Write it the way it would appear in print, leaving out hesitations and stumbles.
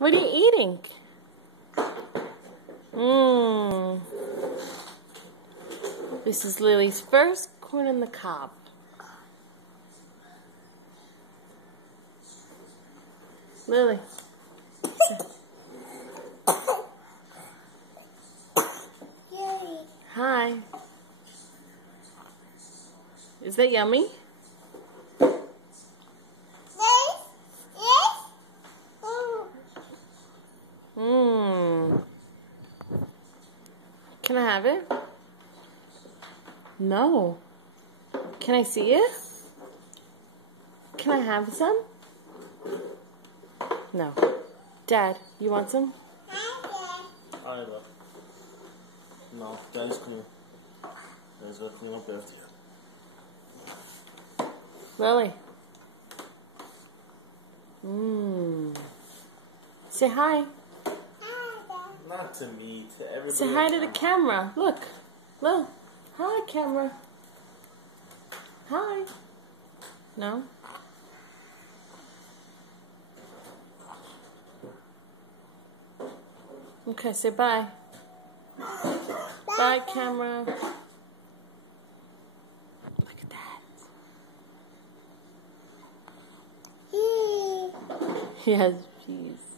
What are you eating? This is Lily's first corn on the cob. Lily. Hi. Is that yummy? Can I have it? No. Can I see it? Can I have some? No. Dad, you want some? I look. No, Daddy's clean. Daddy's gonna clean up after you. Lily. Say hi. Not to me, to everybody. Say hi to the camera. Look. Look. Hi, camera. Hi. No? Okay, say bye. Bye, camera. Look at that. He has cheese.